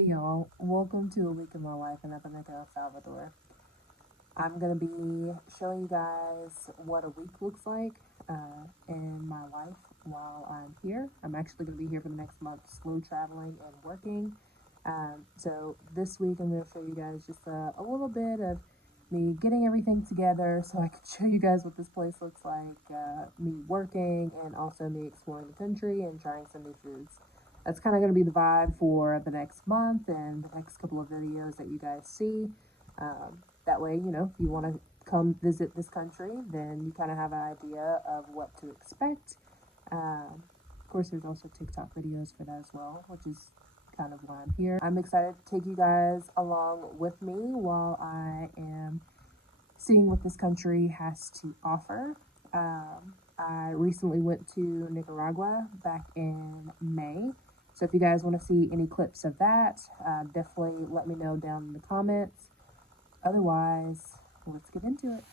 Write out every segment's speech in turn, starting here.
Hey y'all, welcome to a week in my life in El Salvador. I'm gonna be showing you guys what a week looks like in my life while I'm here. I'm actually gonna be here for the next month, slow traveling and working. So this week I'm gonna show you guys just a little bit of me getting everything together so I can show you guys what this place looks like, me working and also me exploring the country and trying some new foods. That's kind of going to be the vibe for the next month and the next couple of videos that you guys see. That way, you know, if you want to come visit this country, then you kind of have an idea of what to expect. Of course, there's also TikTok videos for that as well, which is kind of why I'm here. I'm excited to take you guys along with me while I am seeing what this country has to offer. I recently went to Nicaragua back in May. So if you guys want to see any clips of that, definitely let me know down in the comments. Otherwise, let's get into it.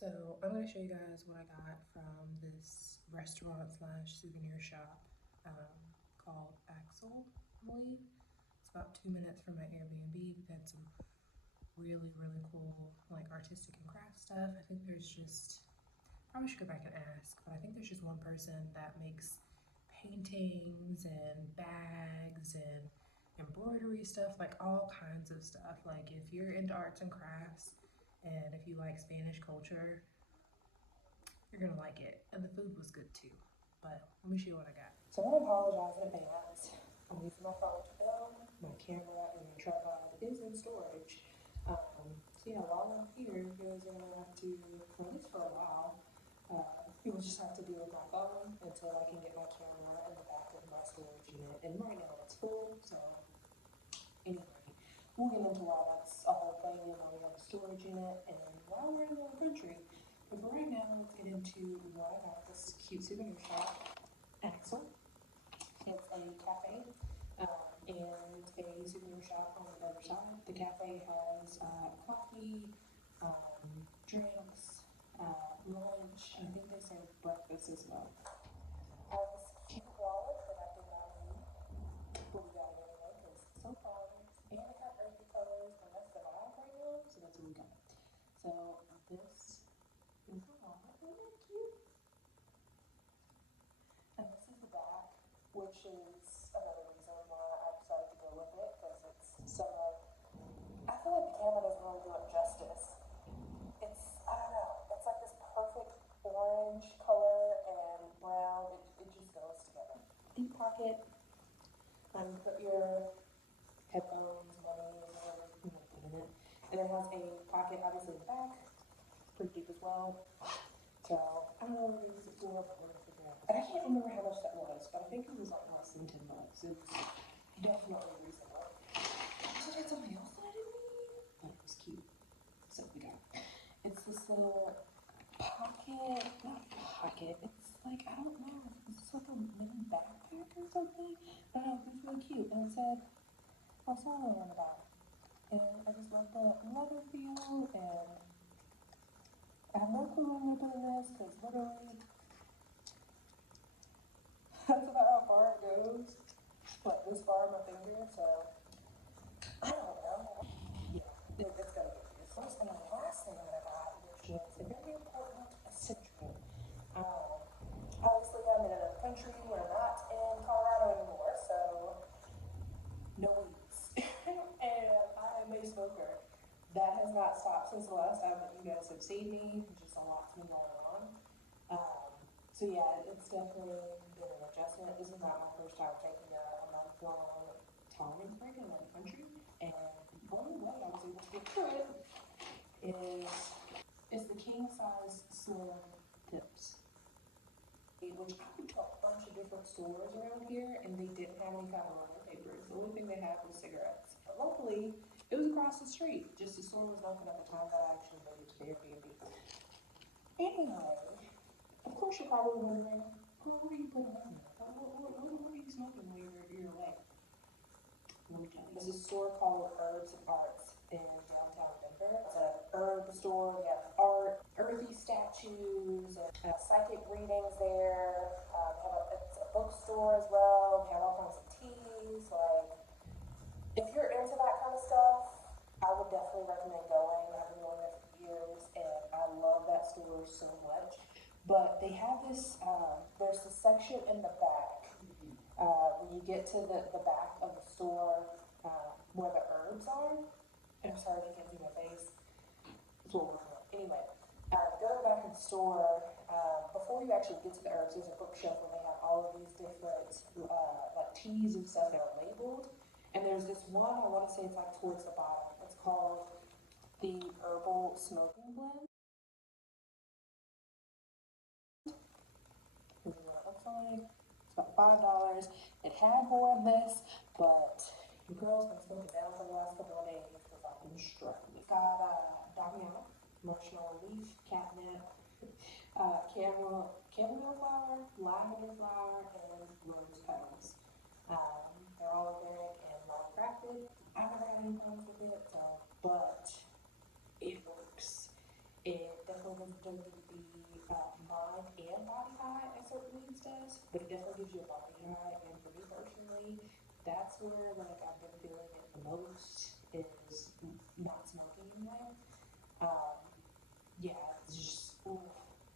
So I'm going to show you guys what I got from this restaurant slash souvenir shop called Axel, I believe. It's about 2 minutes from my Airbnb. We've had some really cool like artistic and craft stuff. I think there's just, probably should go back and ask, but I think there's just one person that makes paintings and bags and embroidery stuff, like all kinds of stuff. Like if you're into arts and crafts and if you like Spanish culture, you're gonna like it. And the food was good too. But let me show you what I got. So I'm gonna apologize in advance. I'm using my phone to film. My camera and my tripod is in storage. So yeah, while I'm here, you guys are gonna have to, or at least for a while, you will just have to deal with my phone until I can get my camera in the back of my storage unit. And right now it's full, so anyway, we'll get into why that's a whole thing and why we have a storage unit and why we're in the country. But for right now, let's get into what I got. This cute souvenir shop, Axel. It's a cafe and a souvenir shop on the other side. The cafe has coffee, drinks, lunch, and I think they serve breakfast as well. Has this cute wallet that I did not need, but we got it anyway because it's so fun. And it got earthy colors, and that's the vibe right now, so that's what we got. So this is the wallet. Isn't that cute? And this is the back, which is another reason why I decided to go with it, because it's so, I feel camera doesn't really do it justice. It's, I don't know, it's like this perfect orange color and brown. It just goes together. Deep pocket. Put your headphones, money, whatever you want to put in it. And it has a pocket, obviously, in the back. Pretty deep as well. So, I don't know, it was $4 to figure out. And I can't remember how much that was, but I think it was like less than $10. It's definitely reasonable. So I got something else that I didn't need, but it was cute. So we got it. It's this little pocket, not pocket, it's like, I don't know, it's like a mini backpack or something. I don't know, it was really cute. And it said, Salvador on the back. And I just love the leather feel, and I have no clue when they're doing this, because literally, that's about how far it goes. Like this far on my finger, so I don't know. Yeah, it's gonna get used. And the last thing that I got, which is a very important essential. Obviously, I'm in another country. We're not in Colorado anymore, so no weeds. And I am a smoker. That has not stopped since the last time that you guys have seen me. Just a lot's been going on. So yeah, it's definitely been an adjustment. This is not my first time taking a month-long tolerance break in another country. And the only way I was able to get through it is the king size slim tips. Which I went to a bunch of different stores around here, and they didn't have any kind of roller papers. The only thing they had was cigarettes. But luckily, it was across the street. Just the store was open at the time that I actually made it to the Airbnb. Anyway, of course you're probably wondering, what are you putting on there? What are you smoking when you're away? Let me tell you. There's a store called Herbs and Arts in downtown Denver. It's an herb store. They have art, earthy statues, and psychic readings there. It's a bookstore as well. They have all kinds of teas. Like, if you're into that kind of stuff, I would definitely recommend going. I've been going there for years, and I love that store so much. But they have this, there's a section in the back, when you get to the back of the store, where the herbs are. And I'm sorry if you can't see my face. It's what we're doing. Anyway, go to the back of the store. Before you actually get to the herbs, there's a bookshelf where they have all of these different, like teas and stuff that are labeled. And there's this one, I want to say it's like towards the bottom. It's called the Herbal Smoking Blend. This is what it looks like. It's about $5. It had more of this, but your girl's been smoking down for the last couple of days because I've been struggling. It's got damiana, marshmallow leaf, catnip, chamomile flower, lavender flower, and rose petals. They're all organic and well crafted. I've never had any problems with it, but it works. It definitely doesn't give you the mind and body high as certain weeds does, but it definitely gives you a body high. And for me personally, that's where like I've been feeling it the most, is not smoking anyway. Yeah, it's just I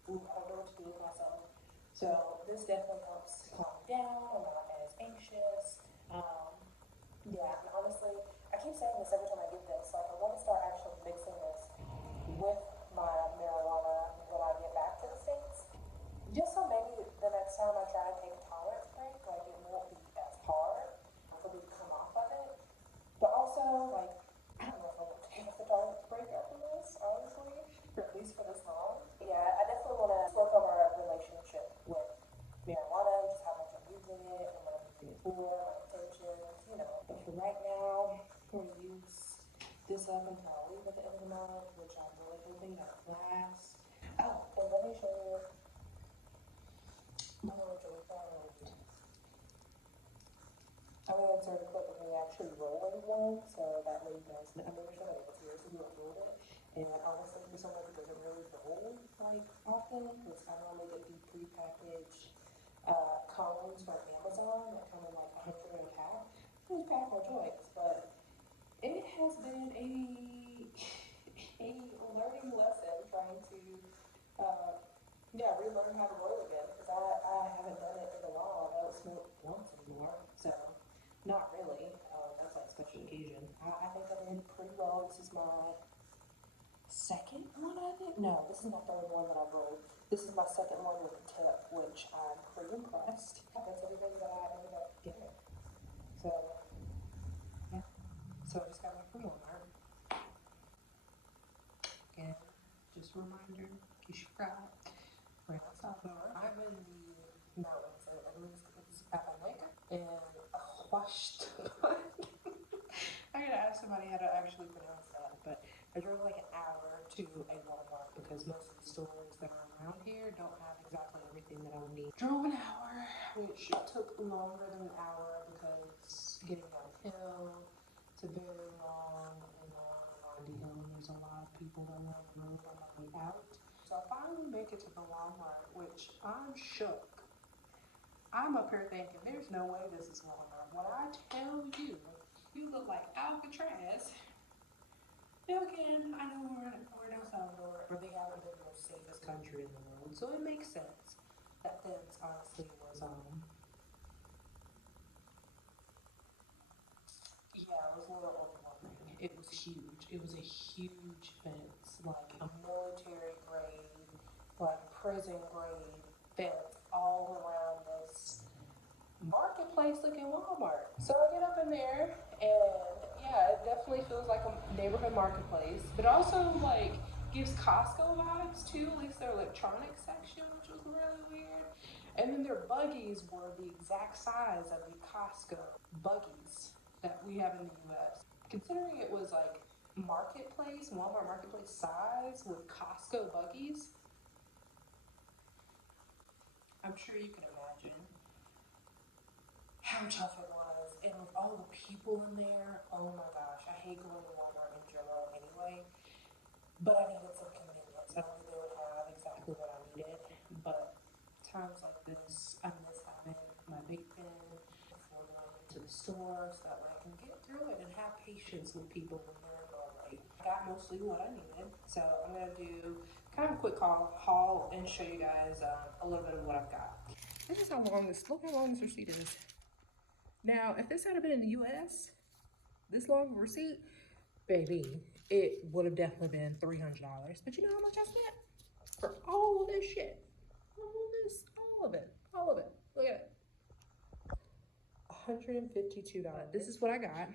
don't know what to do with myself. So this definitely helps calm me down. I'm not as anxious. Yeah, and honestly, I keep saying this every time I get this. Like, I want to start actually mixing this with my marijuana when I get back to the States. Just so maybe the next time I try and take a tolerance break, like, it won't be as hard for me to come off of it. But also, like, I don't know if I want to take the tolerance break after this, honestly, or at least for this long. Yeah, I definitely want to work on our relationship with marijuana, just how much I'm using it, and what I'm using it for, my intentions, you know. But for right now, I'm going to use this up until I leave at the end of the month, which I'm really hoping that lasts. Oh, and let me show you my little joint that I moved. I'm going to insert a clip of me actually rolling one, so that way you guys know. I've never shown it before, so you don't roll it. And honestly, for someone who doesn't really roll like often, because I normally get the prepackaged cones from Amazon that come in like 100 and a pack. Those pack my joints, but it has been a learning lesson trying to relearn how to roll again, because I haven't done it in a while. I don't smoke once anymore, so not really. That's like special occasion. I think I did pretty well this is my second one, I think. No, this is my third one that I've rolled. This is my second one with a tip, which I'm pretty impressed. That's everything that I ended up getting. So, yeah. So I just got one from Walmart. Again, just a reminder, in case you forgot, we're in Salvador. I'm in the mountains, at least it's Apaneka, and washed. I gotta ask somebody how to actually pronounce that, but I drove like an hour to a Walmart because most of the stores that are around here don't have exactly everything that I would need. Drove an hour, which took longer than an hour because getting downhill to very long and windy hill, and there's a lot of people that are on the road on my way out. So I finally make it to the Walmart, which I'm shook. I'm up here thinking, there's no way this is Walmart. When I tell you, you look like Alcatraz. Now again, I know we're in El Salvador, but they haven't been the most safest country in the world, so it makes sense that fence honestly was yeah, it was a little overwhelming. It was huge. It was a huge fence, like a military grade, like prison grade fence all around this marketplace looking Walmart. So I get up in there and yeah, it definitely feels like a neighborhood marketplace, but also like gives Costco vibes too, at least their electronics section, which was really weird. And then their buggies were the exact size of the Costco buggies that we have in the US. Considering it was like marketplace, Walmart marketplace size with Costco buggies, I'm sure you can imagine how tough it was. And with all the people in there, oh my gosh, I hate going to Walmart in general anyway, but I needed some convenience. I knew they would have exactly what I needed, but times like this, I miss having my vape pen before going into the store so that way I can get through it and have patience with people when they're in my way. I got mostly what I needed, so I'm going to do kind of a quick haul and show you guys a little bit of what I've got. This is how long this, look how long this receipt is. Now, if this had been in the US, this long of a receipt, baby, it would have definitely been $300. But you know how much I spent for all of this shit? All of it. Look at it. $152. This is what I got.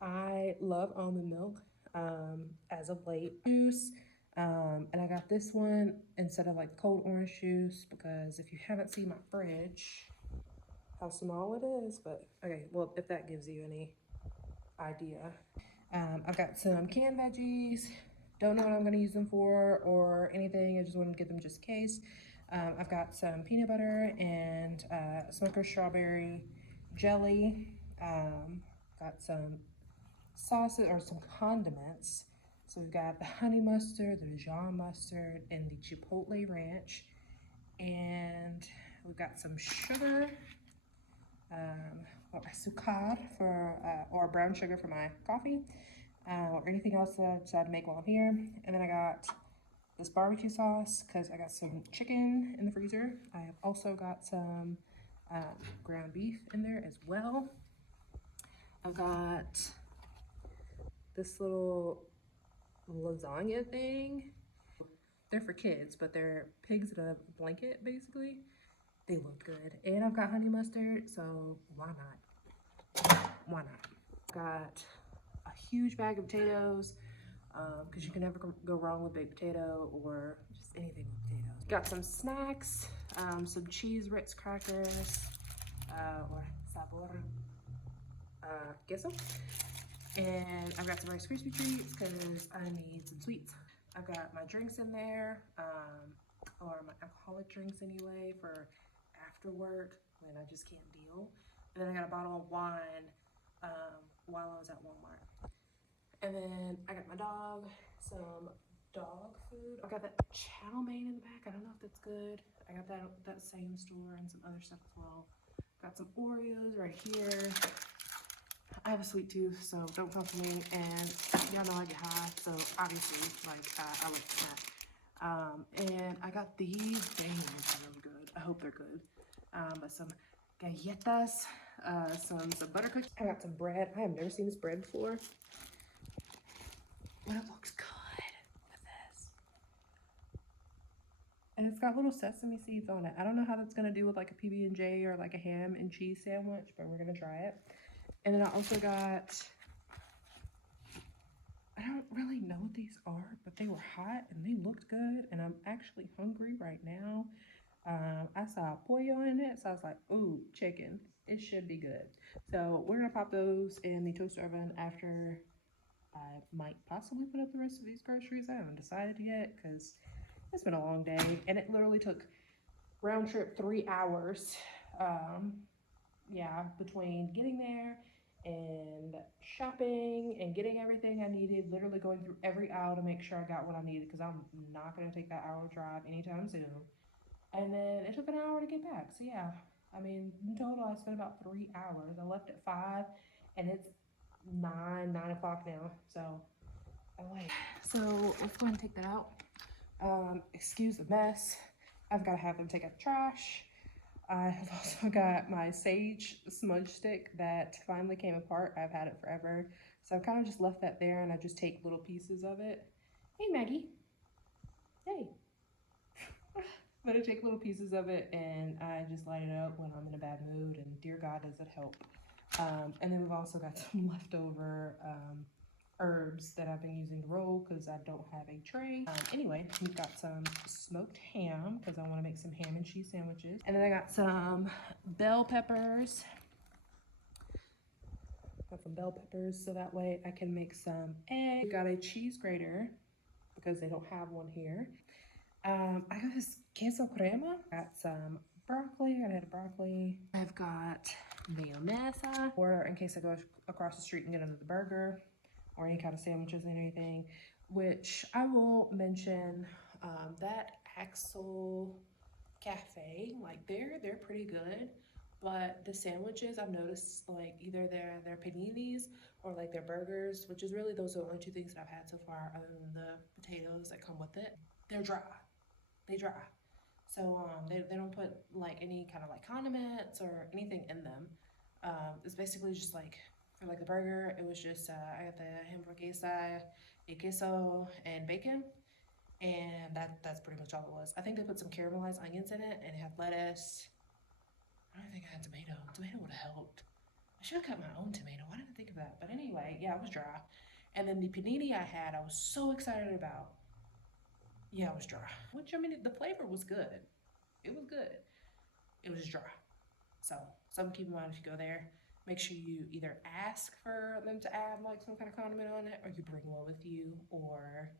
I love almond milk as of late. Juice. And I got this one instead of like cold orange juice because if you haven't seen my fridge, how small it is, but okay, well, if that gives you any idea. I've got some canned veggies, don't know what I'm gonna use them for or anything, I just wanted to get them just in case. I've got some peanut butter and Smucker's strawberry jelly. Got some sauces or some condiments. So we've got the honey mustard, the Dijon mustard, and the chipotle ranch. And we've got some sugar, or sucre for, or brown sugar for my coffee, or anything else that I decided to make while I'm here. And then I got this barbecue sauce because I got some chicken in the freezer. I have also got some ground beef in there as well. I've got this little lasagna thing. They're for kids, but they're pigs in a blanket, basically. They look good. And I've got honey mustard, so why not? Why not? Got a huge bag of potatoes, because you can never go wrong with baked potato or just anything with potatoes. Got some snacks, some cheese Ritz crackers, or Sabor, queso. And I've got some Rice Krispie treats because I need some sweets. I've got my drinks in there, or my alcoholic drinks anyway, for after work when I just can't deal. And then I got a bottle of wine while I was at Walmart. And then I got my dog some dog food. I got that chow mein in the back. I don't know if that's good. I got that at that same store and some other stuff as well. Got some Oreos right here. I have a sweet tooth, so don't come for me. And y'all know I get high, so obviously, like, I like that. And I got these things, are really good. I hope they're good. But some galletas, some butter cookies. I got some bread. I have never seen this bread before. but it looks good with this. And it's got little sesame seeds on it. I don't know how that's gonna do with like a PB&J or like a ham and cheese sandwich, but we're gonna try it. And then I also got, I don't really know what these are, but they were hot and they looked good. And I'm actually hungry right now. I saw pollo in it, so I was like, ooh, chicken. It should be good. So we're gonna pop those in the toaster oven after I might possibly put up the rest of these groceries. I haven't decided yet because it's been a long day and it literally took round trip 3 hours. Yeah, between getting there and shopping and getting everything I needed, literally going through every aisle to make sure I got what I needed because I'm not gonna take that hour drive anytime soon. And then it took an hour to get back. So yeah, I mean, in total, I spent about 3 hours. I left at 5 and it's 9 o'clock now. So I'm late. So let's go ahead and take that out. Excuse the mess. I've got to have them take out the trash. I have also got my sage smudge stick that finally came apart. I've had it forever. So I've kind of just left that there and I just take little pieces of it. Hey, Maggie. Hey. But I take little pieces of it and I just light it up when I'm in a bad mood, and dear God, does it help. And then we've also got some leftover herbs that I've been using to roll because I don't have a tray. Anyway, we've got some smoked ham because I want to make some ham and cheese sandwiches. And then I got some bell peppers. Got some bell peppers so that way I can make some eggs. Got a cheese grater because they don't have one here. I got this queso crema. Got some broccoli. I had broccoli. I've got mayonesa, or in case I go across the street and get another burger or any kind of sandwiches and anything, which I will mention that Axel Cafe, like they're pretty good, but the sandwiches I've noticed, like either their paninis or like their burgers, which is really those are the only two things that I've had so far other than the potatoes that come with it, they're dry. They dry. So they don't put like any kind of like condiments or anything in them. It's basically just like, for like the burger, it was just, I got the hamburguesa, a queso, and bacon. And that's pretty much all it was. I think they put some caramelized onions in it and it had lettuce. I don't think I had tomato. Tomato would have helped. I should have cut my own tomato. Why didn't I think of that? But anyway, yeah, it was dry. And then the panini I had, I was so excited about. Yeah, it was dry. Which, I mean, the flavor was good. It was good. It was just dry. So, something to keep in mind if you go there. Make sure you either ask for them to add like some kind of condiment on it, or you bring one with you, or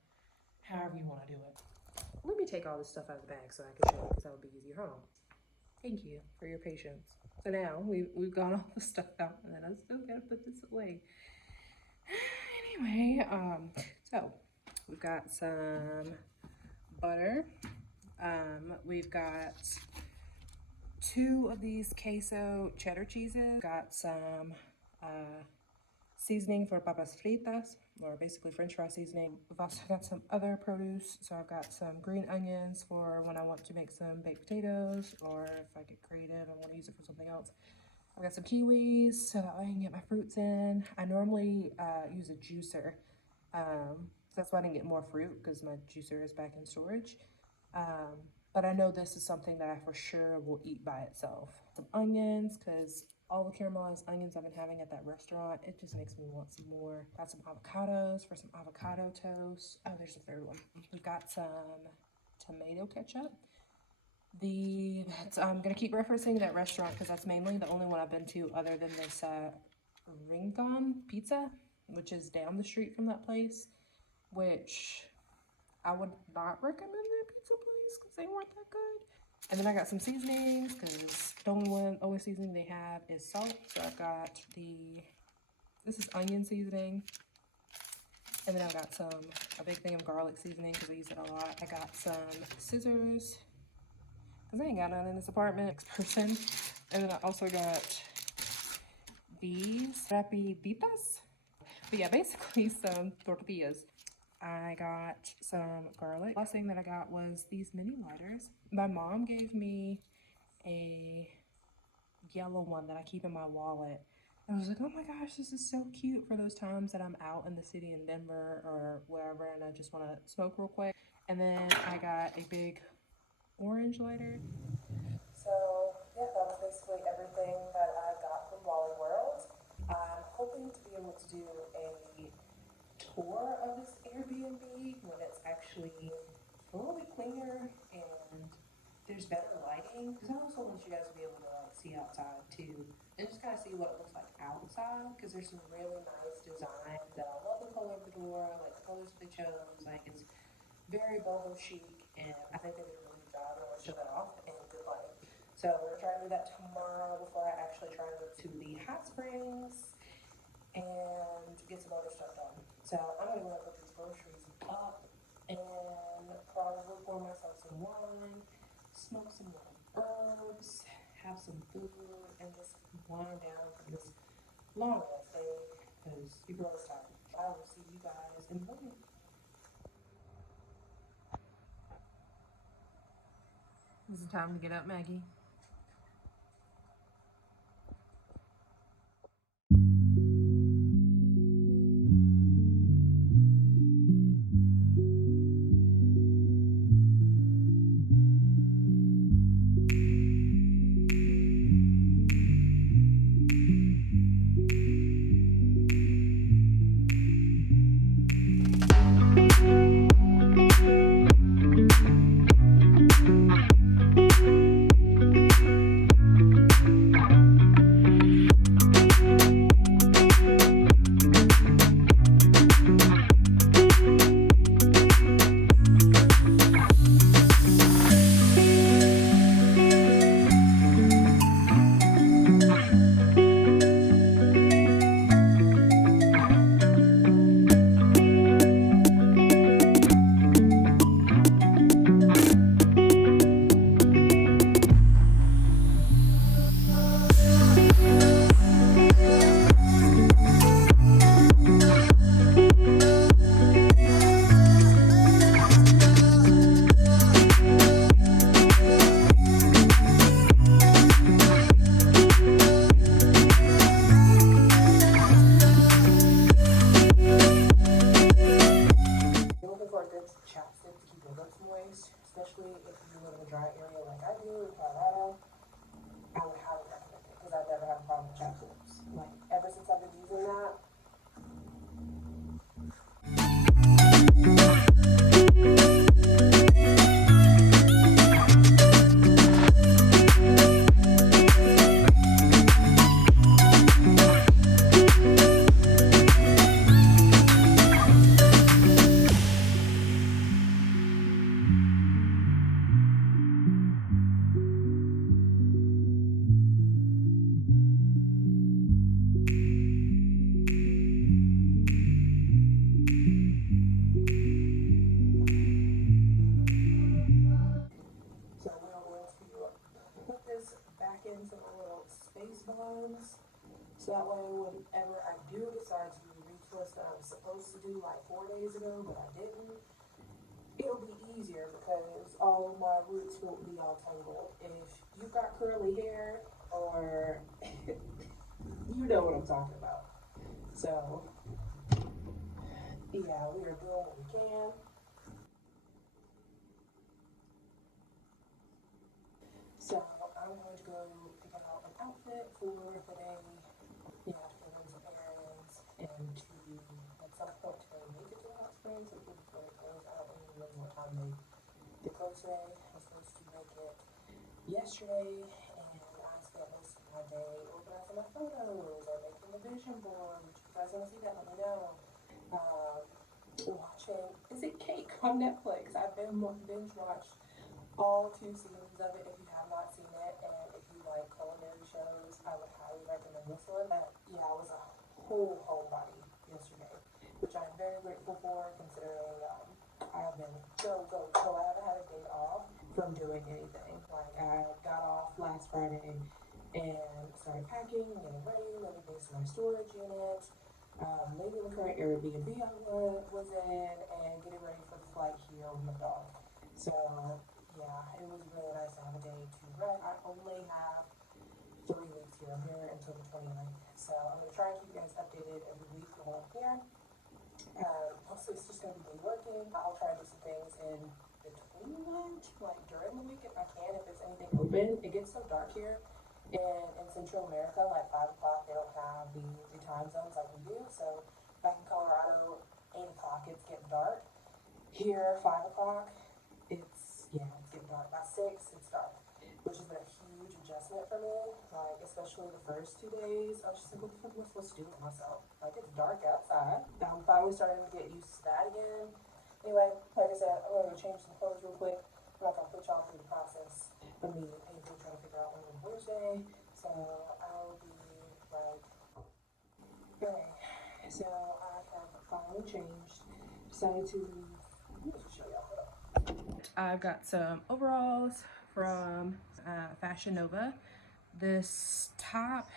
however you want to do it. Let me take all this stuff out of the bag so I can show you because that would be easier, huh? Thank you for your patience. So now we've got all the stuff out, and then I still gotta put this away. Anyway, so we've got some butter. We've got 2 of these queso cheddar cheeses. Got some seasoning for papas fritas, or basically french fry seasoning. We've also got some other produce. So I've got some green onions for when I want to make some baked potatoes, or if I get creative and want to use it for something else. I've got some kiwis so that way I can get my fruits in. I normally use a juicer. So that's why I didn't get more fruit, because my juicer is back in storage. But I know this is something that I for sure will eat by itself. Some onions, because all the caramelized onions I've been having at that restaurant, it just makes me want some more. Got some avocados for some avocado toast. Oh, there's the third one. We've got some tomato ketchup. I'm gonna keep referencing that restaurant because that's mainly the only one I've been to other than this Rincon Pizza, which is down the street from that place, which I would not recommend that pizza place because they weren't that good. And then I got some seasonings because the only seasoning they have is salt. So I've got this is onion seasoning. And then I got a big thing of garlic seasoning because I use it a lot. I got some scissors because I ain't got none in this apartment. Next person. And then I also got these rapiditas. But yeah, basically some tortillas. I got some garlic. Last thing that I got was these mini lighters. My mom gave me a yellow one that I keep in my wallet. I was like, oh my gosh, this is so cute for those times that I'm out in the city in Denver or wherever and I just want to smoke real quick. And then I got a big orange lighter. So yeah, that was basically everything that I got from Wally World. I'm hoping to be able to do a tour of this Airbnb when it's actually a little bit cleaner and there's better lighting. Because I also want you guys to be able to like see outside too and just kind of see what it looks like outside. Because there's some really nice designs that I love the color of the door, like the colors that they chose. Like it's very boho chic, and I think they did a really good job. And I want to show that off in good light. So we're gonna try to do that tomorrow before I actually try to go to the hot springs and get some other stuff done. So I'm gonna go and put these groceries up and probably pour myself some wine, smoke some herbs, have some food, and just wind down from this long ass day because your girl is tired. I will see you guys in the morning. This is time to get up, Maggie. Chapstick to keep your lips moist, especially if you live in a dry area like I do in Colorado. I would highly recommend it because I've never had a problem with chapped lips. Like ever since I've been using that. So we are going to put this back into my little space balloons. So that way whenever I do decide to retwist that I was supposed to do like 4 days ago, but I didn't, it'll be easier because all of my roots won't be all tangled. If you've got curly hair or you know what I'm talking about. So yeah, we are doing what we can. So I'm going to go pick out an outfit for the day. Yeah, to run some errands and to at some point to make it to the hot springs. It will be really close. I don't even remember what time they close today. I was supposed to make it yesterday, and I spent most of my day organizing my photos or making a vision board. Which if you guys want to see that, let me know. Watching is it Cake on Netflix? I've been binge watched all 2 seasons of it if you have not seen it, and if you like culinary shows, I would highly recommend this one. Yeah, I was a whole homebody yesterday, which I'm very grateful for considering I have been so I haven't had a day off from doing anything. Like I got off last Friday and started packing, getting ready, moving things to my storage unit, leaving the current Airbnb I was in, and getting ready for the flight here with my dog. So yeah, it was really nice to have a day to rest. I only have 3 weeks here I'm here until the 29th. So I'm going to try and keep you guys updated every week while I'm here. Mostly it's just going to be me working. I'll try to do some things in between lunch, like during the week if I can, if there's anything open. It gets so dark here. And in Central America, like 5 o'clock, they don't have the time zones like we do. So back in Colorado, 8 o'clock, it's getting dark. Here, 5 o'clock, it's getting dark. By 6, it's dark, which has been a huge adjustment for me. Like, especially the first 2 days, I was just like, what the fuck am I supposed to do with myself? Like, it's dark outside. I'm finally starting to get used to that again. Anyway, like I said, I'm gonna go change some clothes real quick. I'm not gonna put y'all through the process of me painting, trying to figure out when Wednesday. So I'll be like, okay. So I have finally changed. Decided to leave. Let me show y'all. I've got some overalls from Fashion Nova. This top,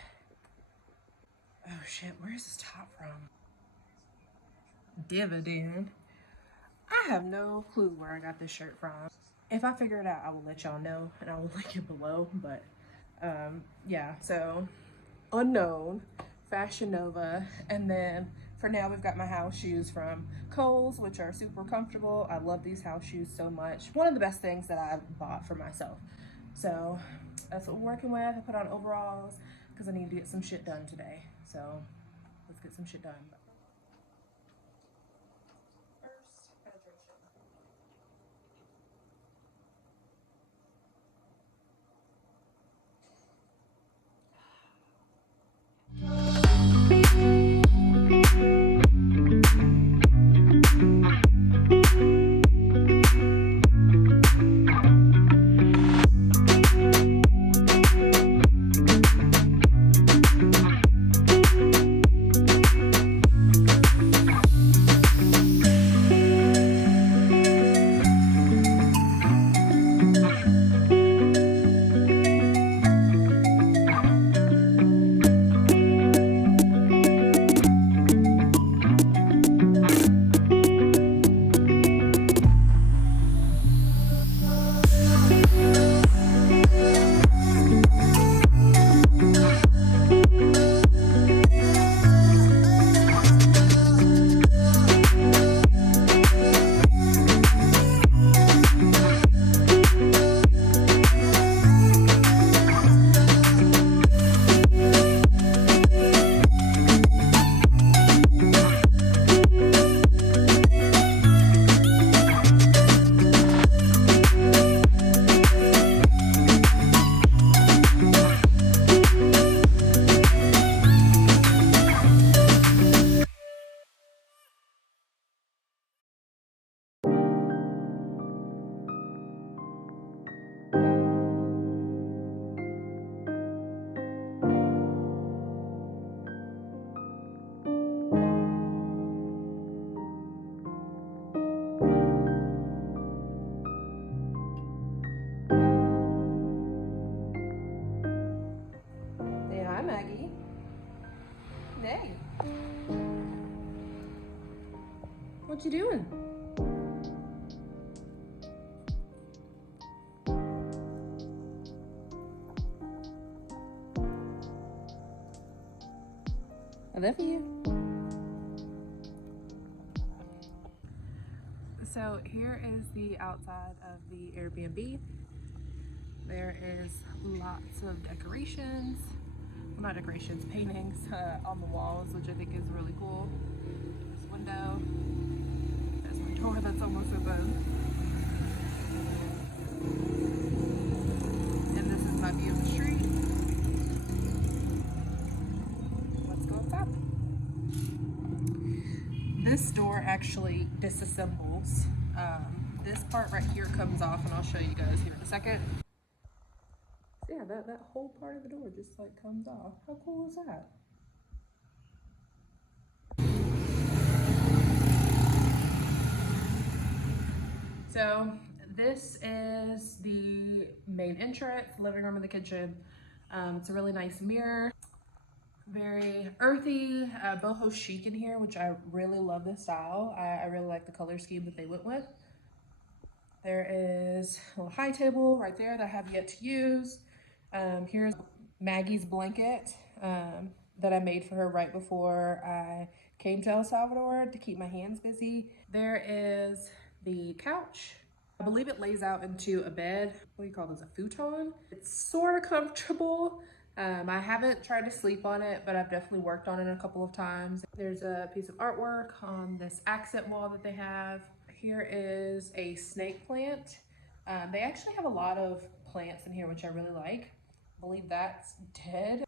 oh shit, where's this top from? Divend. I have no clue where I got this shirt from. If I figure it out, I will let y'all know and I will link it below. But yeah, so unknown, Fashion Nova. And then for now, we've got my house shoes from Kohl's, which are super comfortable. I love these house shoes so much. One of the best things that I've bought for myself. So that's what we're working with. I put on overalls because I need to get some shit done today. So let's get some shit done. First, hydration. Hi, Maggie. Hey. What you doing? I love you. So here is the outside of the Airbnb. There is lots of decorations. Well, not decorations, paintings on the walls, which I think is really cool. This window. There's my door that's almost open. And this is my view of the street. Let's go inside. This door actually disassembles. This part right here comes off, and I'll show you guys here in a second. Yeah, that whole part of the door just like comes off. How cool is that? So this is the main entrance, living room and the kitchen. It's a really nice mirror. Very earthy, boho chic in here, which I really love this style. I really like the color scheme that they went with. There is a little high table right there that I have yet to use. Here's Maggie's blanket that I made for her right before I came to El Salvador to keep my hands busy. There is the couch. I believe it lays out into a bed. What do you call this, a futon? It's sort of comfortable. I haven't tried to sleep on it, but I've definitely worked on it a couple of times. There's a piece of artwork on this accent wall that they have. Here is a snake plant. They actually have a lot of plants in here, which I really like. I believe that's dead.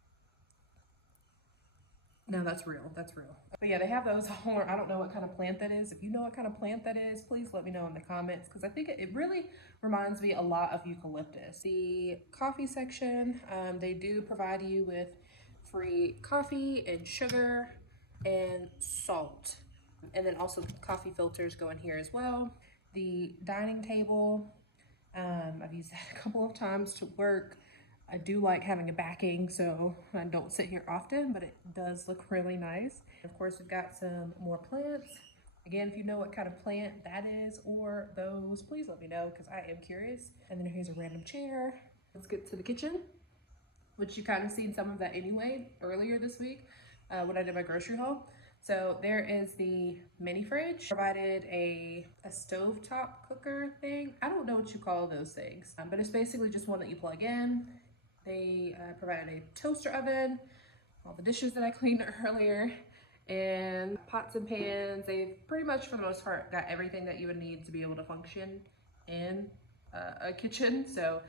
No, that's real. That's real. But yeah, they have those all. I don't know what kind of plant that is. If you know what kind of plant that is, please let me know in the comments, because I think it really reminds me a lot of eucalyptus. The coffee section, they do provide you with free coffee and sugar and salt. And then also coffee filters go in here as well. The dining table, I've used that a couple of times to work. I do like having a backing, so I don't sit here often, but it does look really nice. Of course, we've got some more plants. Again, if you know what kind of plant that is or those, please let me know, because I am curious. And then here's a random chair. Let's get to the kitchen, which you kind of seen some of that anyway earlier this week when I did my grocery haul. So there is the mini fridge. Provided a stovetop cooker thing. I don't know what you call those things, but it's basically just one that you plug in. They provided a toaster oven, all the dishes that I cleaned earlier, and pots and pans. They've pretty much, for the most part, got everything that you would need to be able to function in a kitchen. So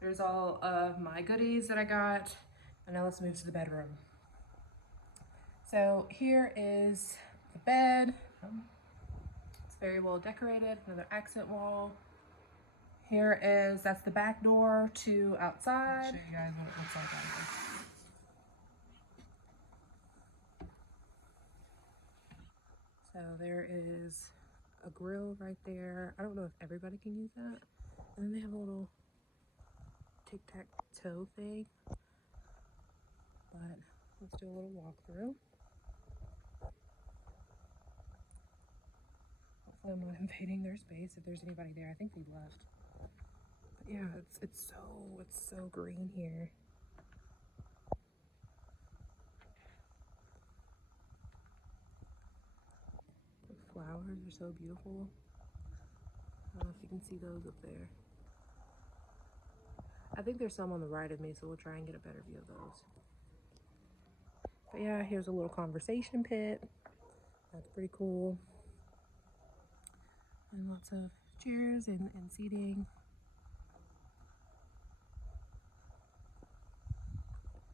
there's all of my goodies that I got. And now let's move to the bedroom. So here is the bed. It's very well decorated, another accent wall. Here is, that's the back door to outside. I'll show you guys what it looks like out here. So there is a grill right there. I don't know if everybody can use that. And then they have a little tic-tac-toe thing. But let's do a little walkthrough. Hopefully I'm not invading their space if there's anybody there. I think they left. But yeah, it's so green here. The flowers are so beautiful. I don't know if you can see those up there. I think there's some on the right of me, so we'll try and get a better view of those. But yeah, here's a little conversation pit. That's pretty cool. And lots of chairs and seating.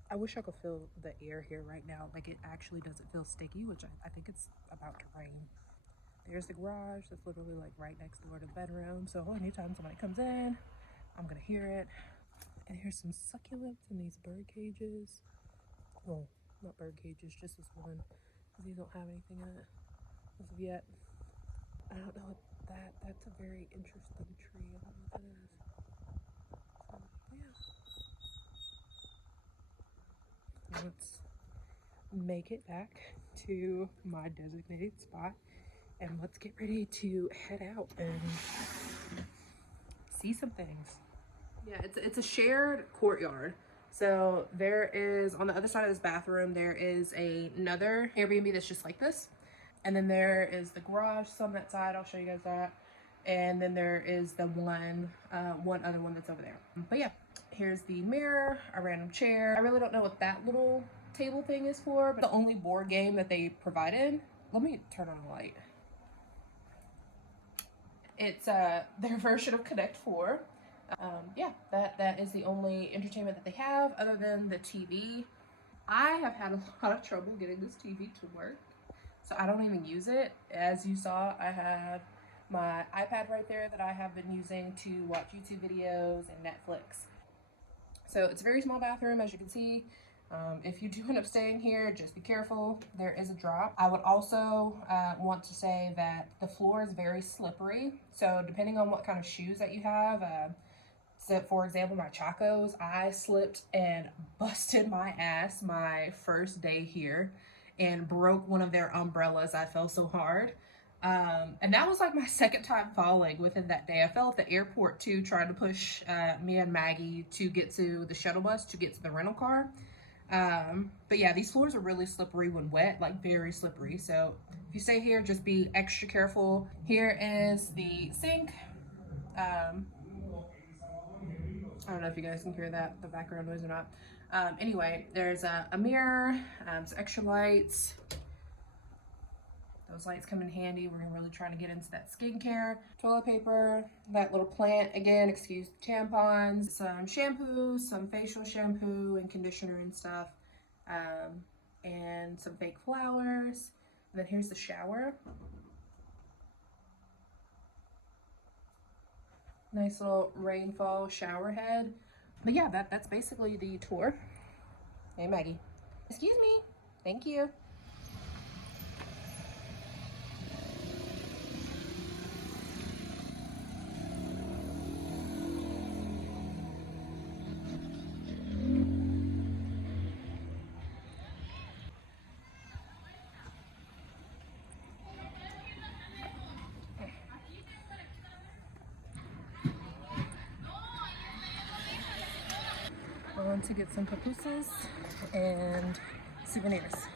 I wish I could feel the air here right now. Like, it actually doesn't feel sticky, which I think it's about to rain. There's the garage that's literally like right next door to the bedroom. So anytime somebody comes in, I'm gonna hear it. And here's some succulents in these bird cages. Well, not bird cages, just this one, because these don't have anything in it as of yet. I don't know what that's a very interesting tree. I don't know what that is. So, yeah. Let's make it back to my designated spot, and let's get ready to head out and see some things. Yeah, it's a shared courtyard. So there is, on the other side of this bathroom, there is another Airbnb that's just like this. And then there is the garage, so on that side, I'll show you guys that. And then there is the one other one that's over there. But yeah, here's the mirror, a random chair. I really don't know what that little table thing is for, but the only board game that they provided, let me turn on the light. It's their version of Connect 4. Yeah, that is the only entertainment that they have other than the TV. I have had a lot of trouble getting this TV to work, so I don't even use it. As you saw, I have my iPad right there that I have been using to watch YouTube videos and Netflix. So it's a very small bathroom, as you can see. If you do end up staying here, just be careful. There is a drop. I would also want to say that the floor is very slippery. So depending on what kind of shoes that you have, so for example, my Chacos, I slipped and busted my ass my first day here and broke one of their umbrellas. I fell so hard. And that was like my second time falling within that day. I fell at the airport too, trying to push me and Maggie to get to the shuttle bus to get to the rental car. But yeah, these floors are really slippery when wet, like very slippery. So if you stay here, just be extra careful. Here is the sink. I don't know if you guys can hear that, the background noise or not. Anyway, there's a mirror, some extra lights. Those lights come in handy. We're really trying to get into that skincare. Toilet paper, that little plant again, excuse the tampons, some shampoo, some facial shampoo and conditioner and stuff, and some fake flowers. And then here's the shower. Nice little rainfall shower head. But yeah, that's basically the tour. Hey, Maggie. Excuse me. Thank you. I want to get some pupusas and souvenirs.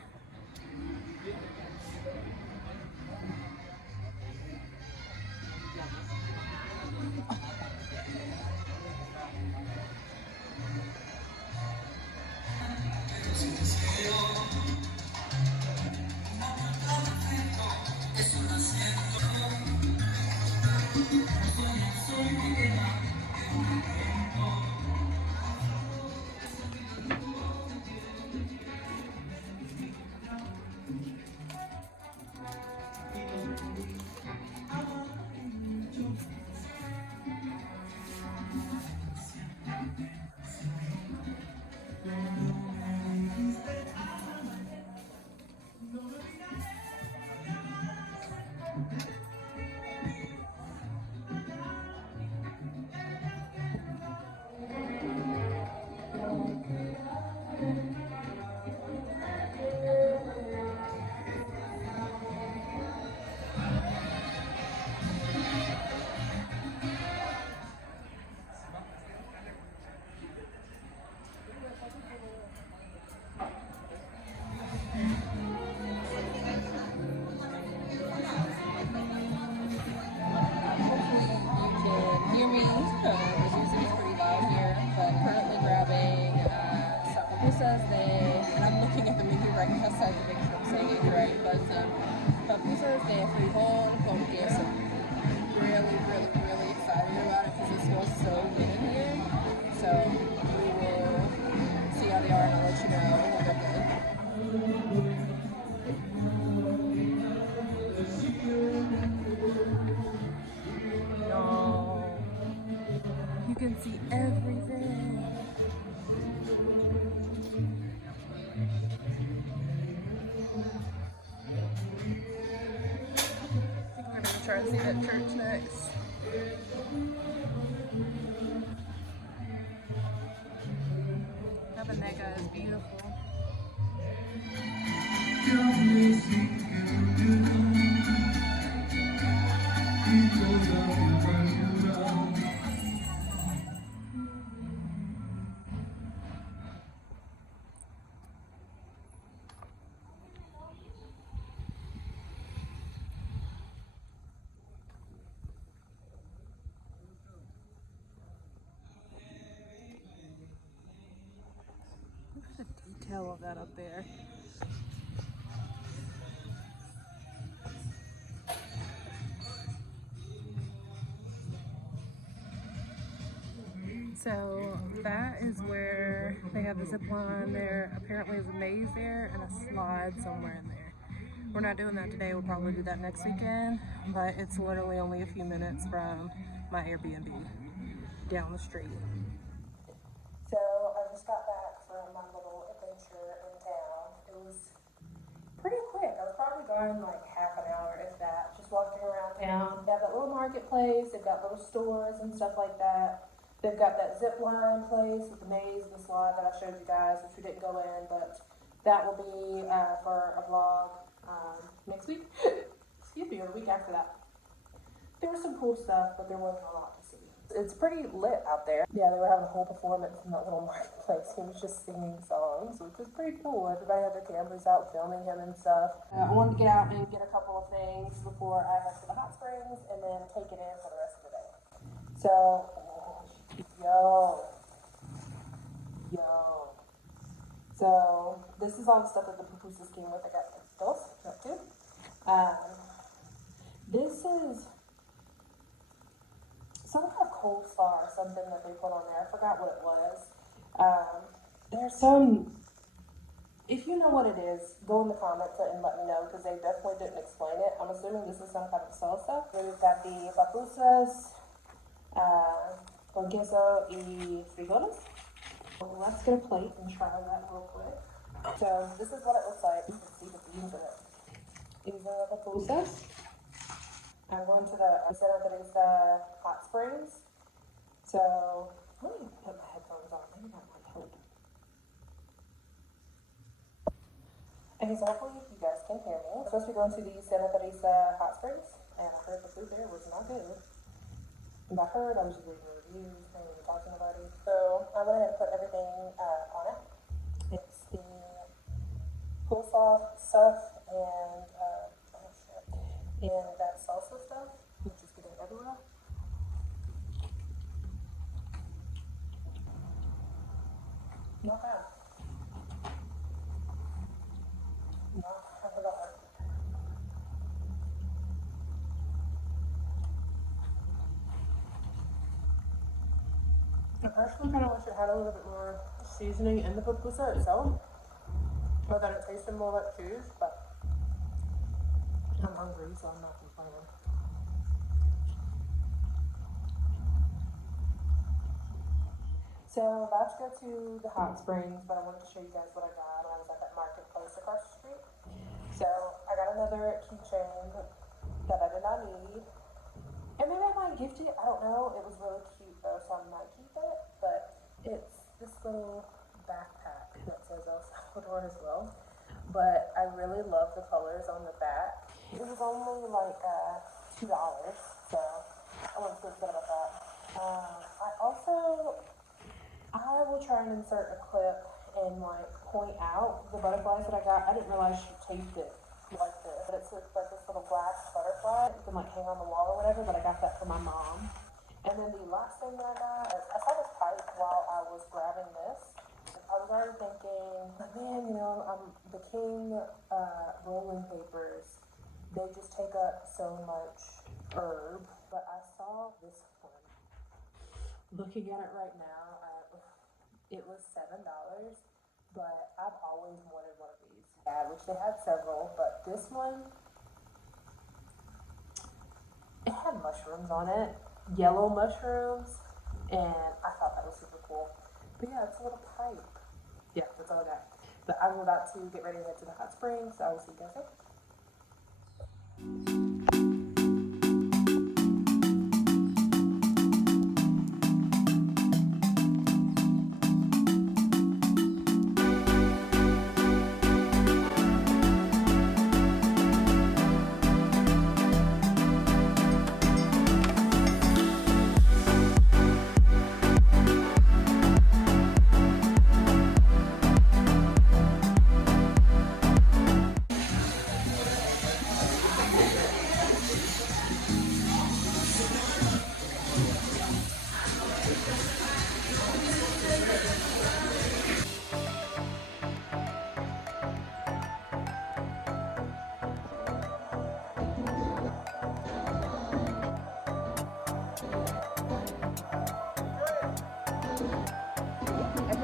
Really excited about it because it smells so good in here. So we will see how they are and I'll let you know when they're good. No, you can see everything. I'm gonna try to see that church next. Tabanega is beautiful. Look at the detail of that up there. So that is where they have the zip line there. Apparently there's a maze there and a slide somewhere in there. We're not doing that today. We'll probably do that next weekend, but it's literally only a few minutes from my Airbnb down the street. So I just got back from my little adventure in town. It was pretty quick. I was probably gone like half an hour, if that, just walking around town. They have that little marketplace. They've got little stores and stuff like that. They've got that zip line place with the maze and the slide that I showed you guys, which we didn't go in, but that will be for a vlog next week. Excuse excuse me, or the week after that. There was some cool stuff, but there wasn't a lot to see. It's pretty lit out there. Yeah, they were having a whole performance in that little marketplace. He was just singing songs, which was pretty cool. Everybody had their cameras out filming him and stuff. I wanted to get out and get a couple of things before I head to the hot springs and then take it in for the rest of the day. So, yo. So, this is all the stuff that the pupusas came with. I got those, not two. This is some kind of coleslaw or something that they put on there. I forgot what it was. There's some, if you know what it is, go in the comments and let me know, because they definitely didn't explain it. I'm assuming this is some kind of salsa. Then we've got the pupusas, con queso y frijoles. Let's get a plate and try that real quick. So this is what it looks like. You can see the beans in it. These are the pupusas. I'm going to the Santa Teresa hot springs. So let me put my headphones on. Maybe that might help. Okay, so hopefully you guys can hear me. I'm supposed to be going to the Santa Teresa hot springs, and I heard the food there was not good. And I was just reading reviews, and talking about it. So I went ahead and put everything on it. It's the coleslaw stuff and that salsa stuff, which is getting everywhere. Not bad. Not bad at all. I personally kind of wish it had a little bit more seasoning in the pupusa itself, or that it tasted more like cheese, but I'm hungry, so I'm not complaining. So I'm about to go to the hot springs, but I wanted to show you guys what I got when I was at that marketplace across the street. So I got another keychain that I did not need. And maybe I might gift it, I don't know. It was really cute though, so I might keep it. But it's this little backpack that says El Salvador as well. But I really love the colors on the back. It was only like $2, so I wasn't too upset about that. I will try and insert a clip and like point out the butterflies that I got. I didn't realize she taped it like this, but it's like this little black butterfly. You can like hang on the wall or whatever, but I got that for my mom. And then the last thing that I got is, I saw this pipe while I was grabbing this. I was already thinking, man, you know, the King rolling papers, they just take up so much herb. But I saw this one. Looking at it right now, it was $7, but I've always wanted one of these. Yeah, which they had several, but this one, it had mushrooms on it, yellow mushrooms, and I thought that was super cool. But yeah, it's a little pipe. Yeah, that's all I got. But I'm about to get ready to head to the hot springs, so I will see you guys there.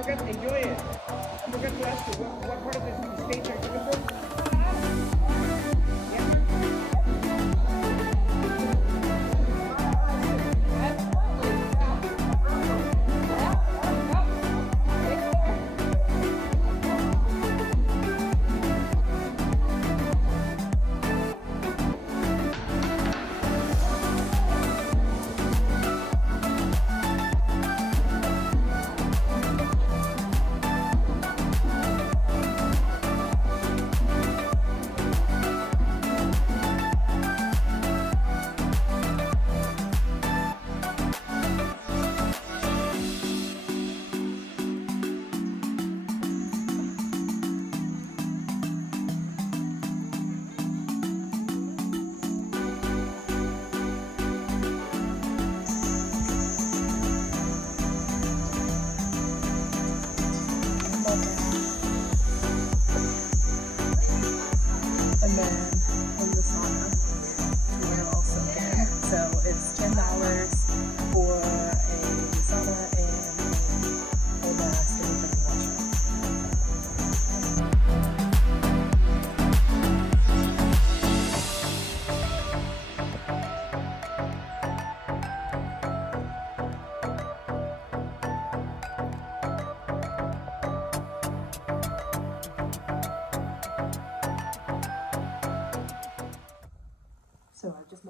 Enjoy it. I forgot to ask you, what part of the state are you coming from?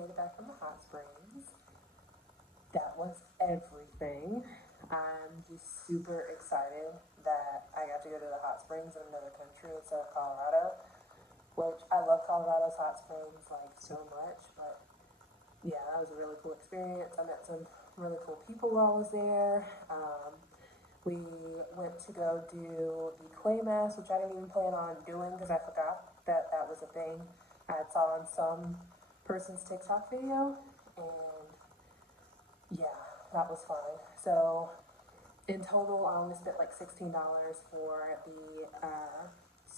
made it back from the hot springs. That was everything. I'm just super excited that I got to go to the hot springs in another country instead of Colorado, which I love Colorado's hot springs like so much, but yeah, that was a really cool experience. I met some really cool people while I was there. We went to go do the clay mass, which I didn't even plan on doing because I forgot that that was a thing. I had saw on some person's TikTok video, and yeah, that was fun. So in total, I only spent like $16 for the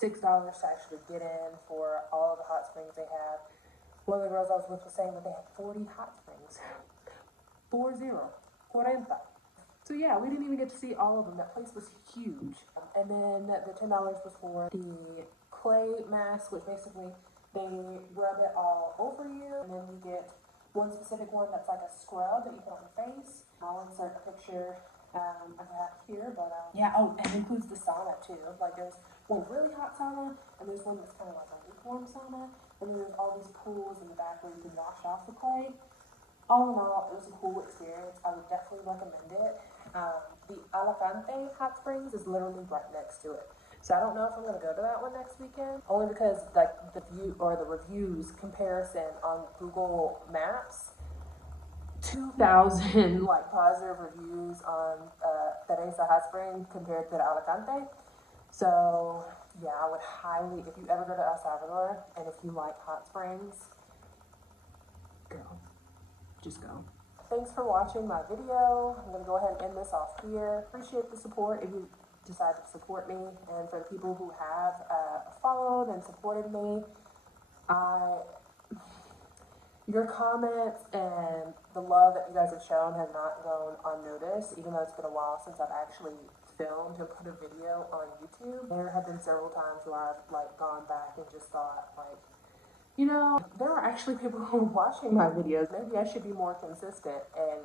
$6 to actually get in for all of the hot springs they had. One of the girls I was with was saying that they had 40 hot springs. 40. So yeah, we didn't even get to see all of them. That place was huge. And then the $10 was for the clay mask, which basically they rub it all over you, and then you get one specific one that's like a scrub that you put on your face. I'll insert a picture of that here, but yeah. Oh, and it includes the sauna too. Like there's one really hot sauna, and there's one that's kind of like a lukewarm sauna, and then there's all these pools in the back where you can wash off the clay. All in all, it was a cool experience. I would definitely recommend it. The Alicante hot springs is literally right next to it. So I don't know if I'm gonna go to that one next weekend, only because like the view or the reviews comparison on Google Maps, 2,000 like positive reviews on Teresa Hot Spring compared to the Alicante. So yeah, I would highly, if you ever go to El Salvador and if you like hot springs, go. Just go. Thanks for watching my video. I'm going to go ahead and end this off here. Appreciate the support if you decide to support me, and for the people who have followed and supported me, your comments and the love that you guys have shown have not gone unnoticed, even though it's been a while since I've actually filmed and put a video on YouTube. There have been several times where I've like gone back and just thought like, you know, there are actually people who are watching my videos. Maybe I should be more consistent. And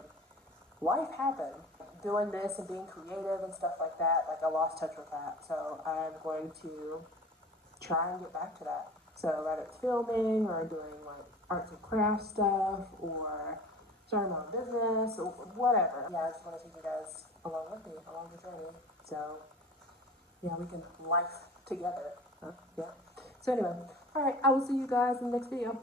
life happened. Doing this and being creative and stuff like that, like I lost touch with that. So I'm going to try and get back to that. So whether it's filming or doing like arts and crafts stuff or starting my own business or whatever. Yeah, I just want to take you guys along with me, along the journey. So yeah, we can life together. Huh? Yeah. So anyway, all right, I will see you guys in the next video.